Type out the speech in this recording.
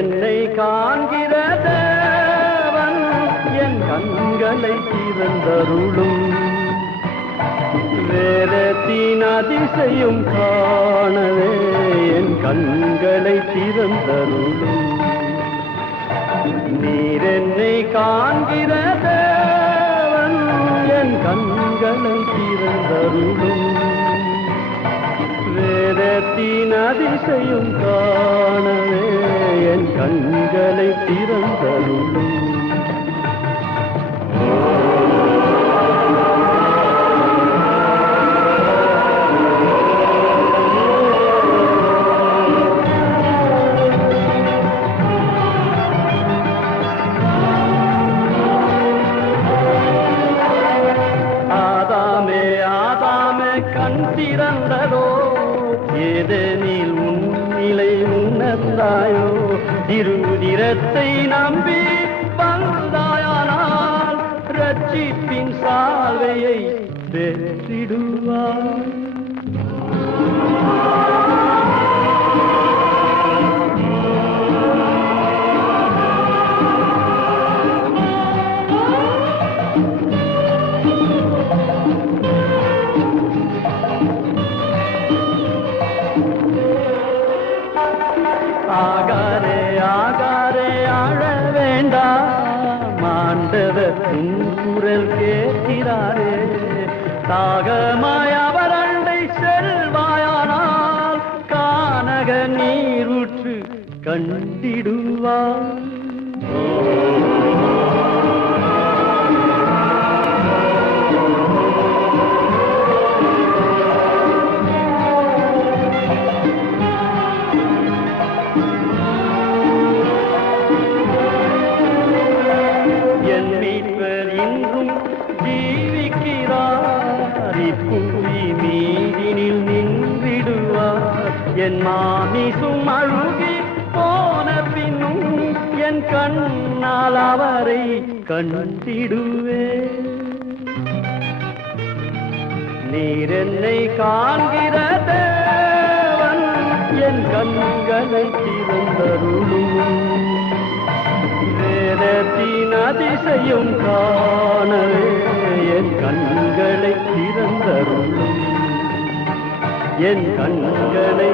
நீரென்னை காண்கிற தேவன் என் கண்களை திறந்தருளும் வேதத்தின் அதிசயம் காணவே என் கண்களை திறந்தருளும் நீரென்னை காண்கிற தேவன் என் கண்களை திறந்தருளும் வேதத்தின் அதிசயம் காணவே என் கண்களை திறந்தருளும் கண் திறந்ததோ ஏதெனில் உன்னிலை உணர்ந்தாயோ திருதிரத்தை நம்பி வந்தாயானால் ரட்சிப்பின் சால்வையை பெற்றிடுவார் ஆகாரே ஆகாரே ஆழ வேண்டாம் ஆண்டவர் உன் குரல் கேட்கிறாரே தாகமாய் அவர் அண்டை செல்வாயானால் கானக நீரூற்று கண்டிடுவார் இன்றும் ஜீவிக்கிறார் இப்புவி மீதினில் நின்றிடுவார் என் மாமிசும் அழுகி போன பின்னும் என் கண்ணால் அவரை கண்டிடுவே நீரென்னை காண்கிற தேவன் என் கண்களை திறந்தருளும் வேதத்தின் அதிசயம் காணவே என் கண்களை திறந்தருளும் என் கண்களை